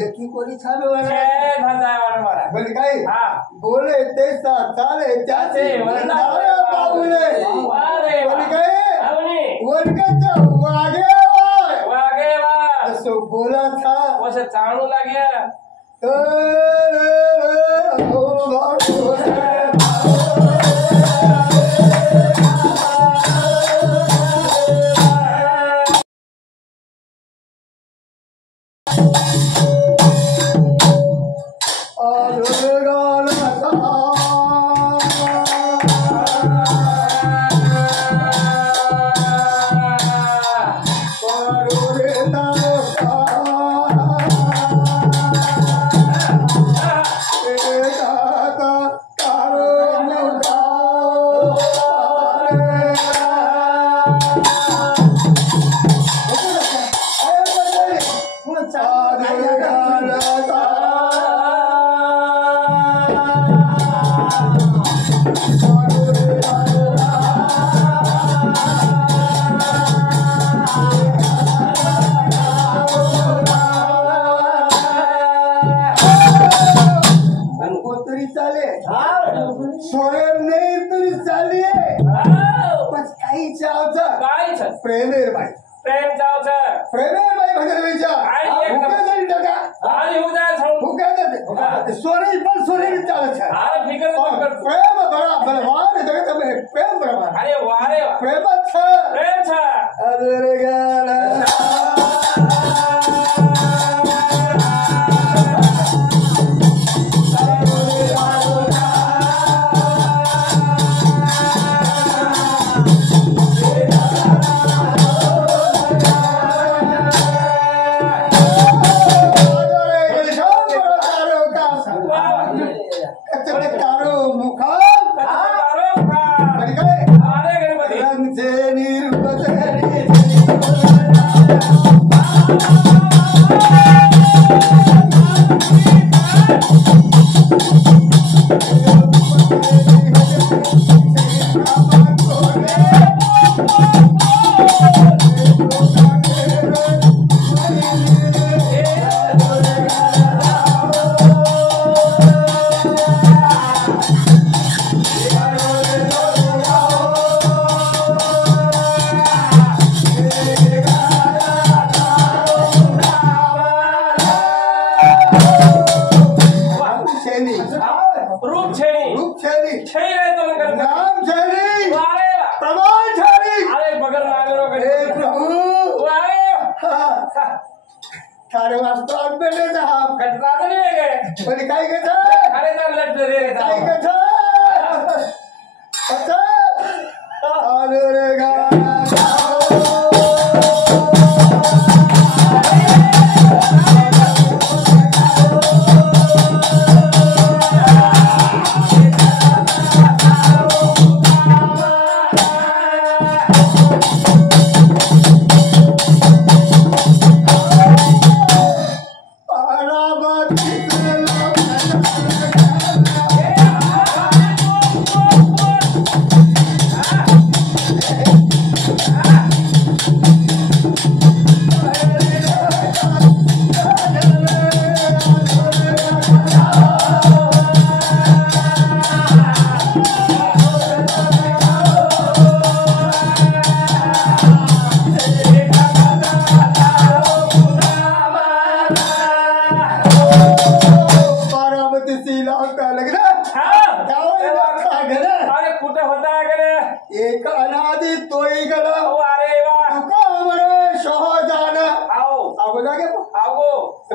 यकी कोणी चालू बोले काय बोले ते चाले त्याचे पाऊले बोले काय वरकत वागे वागे असो बोला था वसे चाणू लाग्या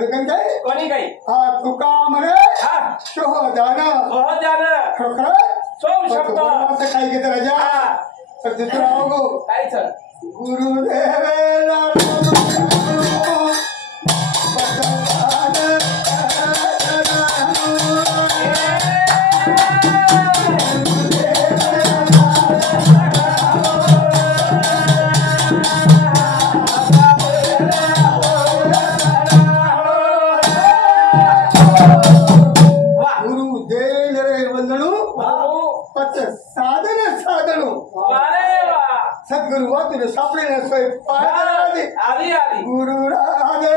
कोणी काही कोणी काही हा तुका म्हणे हा शोधान खरखरत सोम शब्द असं काही घेत राजा तर दुसरा अवगो कायच गुरुदेवेला सद्गुरु वा तुझे सापडे नसतोय आधी आधी गुरु राधे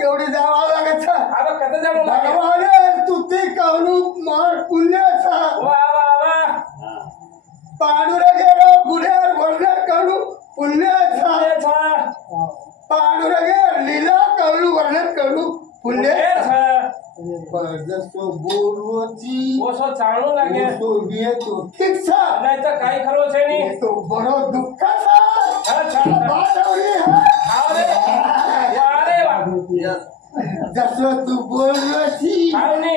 केवढी जावा लागत तू ते कवरू मार पुण्याचा पांडुरगे गुन्ह्यावर वर्णन करू पुण्याचा पांडुरगे लीला करू वर्णन करू पुण्याचा जसो बोलवची ओसो चालू लागे तो बिये तो ठीक छा नाही तर काही खरो छे नी तो बरो दुःखाचा बादवली जसो तू बोलवची आवनी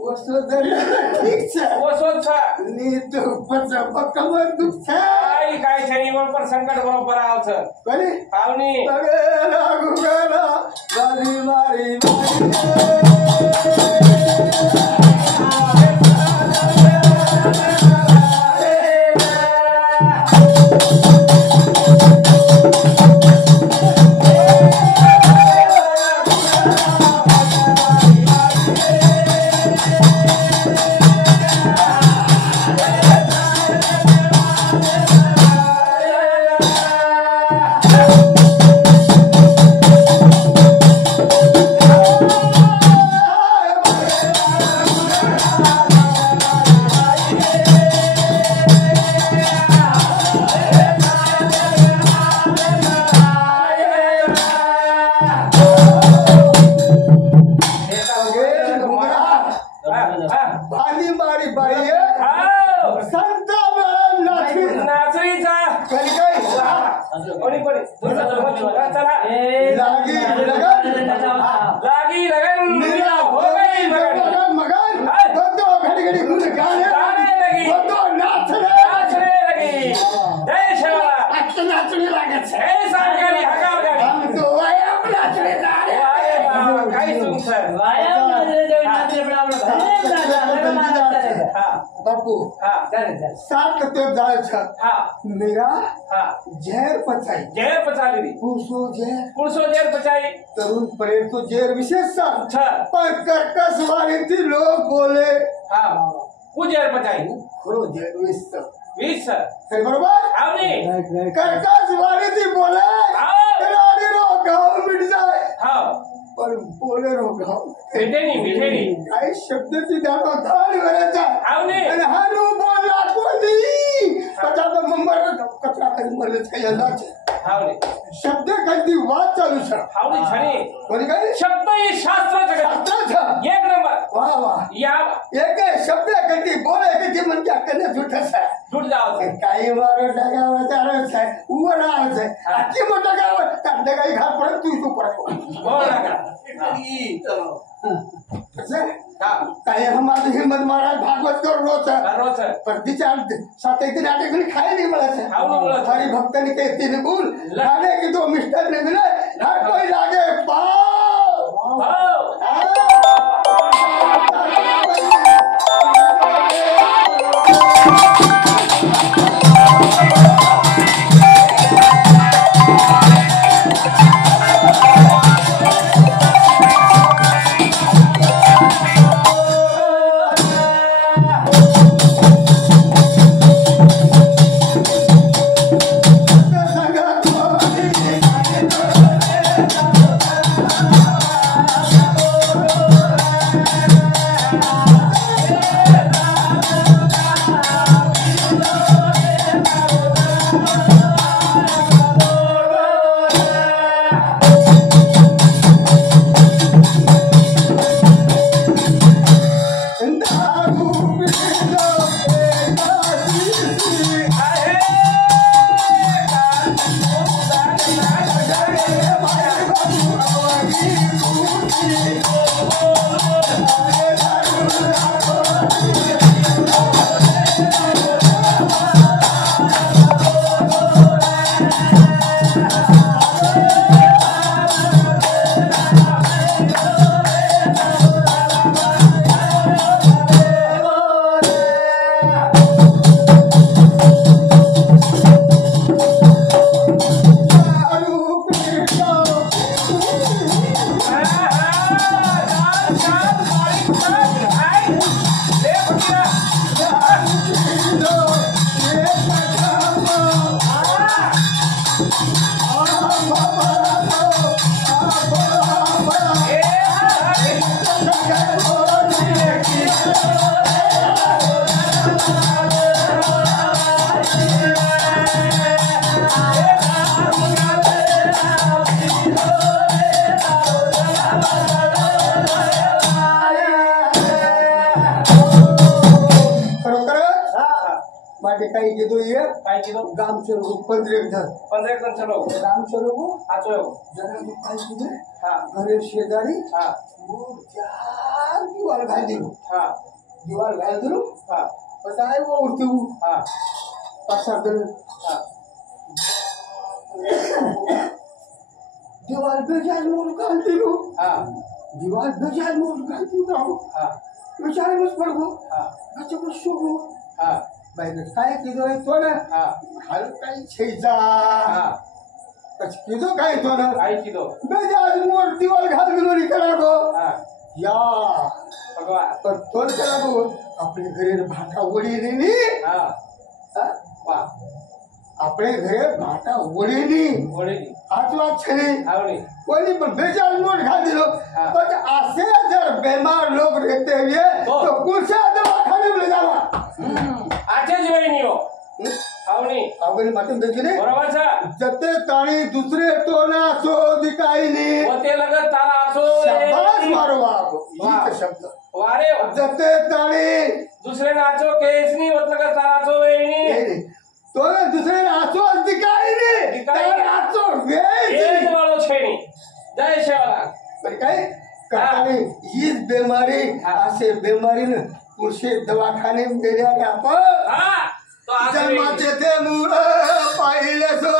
ओसो जरी ठीक छा ओसो छा नी तो पचा पकमर दुःखा काय छे नी वर पर संकट बरोबर आवछ कोणी आवनी अरे लागू गेला वाली मारी बापू सात तो मेरा जहर पचाई पुरुषो जहर पचाई तरुण परेड तो जहर विशेष पर कर्कश वाली थी लोग बोले वो जहर पचाई खरो जहर विष सही बरोबर कर्कश वाली थी बोले रो गाँव मिट जाए पर बोले रो गाँव मिठे काही शब्द ती दाखव थाळी वरायचा आणि हानू बोला कोणी कथा मंबर कचरा कधी मरलेच काही अंदाज शब्द कधी वाद चालू छे काय शब्द ही शास्त्र एक नंबर वाह वाह या एक शब्द कधी बोले कधी म्हणजे अकने झूठा जुट जावं काही मारो टाकावं त्यालाच आहे उभं राहायचं आहे आखी मोठं गावं कांदा काही घाल परत तू परत हो ना काही हमारी हिम्मत महाराज भागवत कर रोज पर विचार सात एक दिन आटे खाली खाए नहीं मिला हरी भक्तनी के तीन गुण लाने की तो मिस्टर ने मिले हर कोई लागे काही कीधो ये काय कीधो गाम चलो 15 जण चलो गाम चलो आचो जरा काय कीधो हां घरे शेजारी हां चार दिवाल घाल दिलो हां दिवाल घाल दिलो हां बताए वो उठते हां पासा दल हां दिवाल बेजाल मोर घाल दिलो हां दिवाल बेजाल मोर घाल दिलो हां बेचारे मुझ पर वो हां अच्छा को शोभो हां भाई काय कीधो है तो ना हां हाल काही छेजा हां પછી કીધું કાંઈ તો ને काय कीधो બેજાજ મોર દિવાલ ઘાલ ગલોરી કરાગો हां या भगवान पर तोर करागो આપણે ઘરે ભાટા ઓળી ની हां वाह આપણે ઘરે ભાટા ઓળી ની ઓળેની આજ વાત છે ને આવડી कोई पर बेजाज मोर घाल दिलो हाँ। पर ऐसे अगर बीमार लोग रहते हुए तो कुछ दवाखाने में ले जावा आचे ज वही नहीं हो आवनी आवनी मातम देखिने बरोबर છે जते ताणी दूसरे तो ना सो दिखाई नहीं होते लगत तारा आसो शाबाश मारो बाप ये शब्द वारे जते ताणी दुसरे नाचो केस नहीं होत लगत तारा आसो वही नहीं तो ना दूसरे नाचो दिखाई नहीं तारा नाचो वेज वालो छेनी जय शेवाला पर काय कहानी ये बीमारी ऐसे बीमारी ने उसे दवाखाने में ले जाके आप हां तो आज जन्माचे ते मूळ पाहिले सो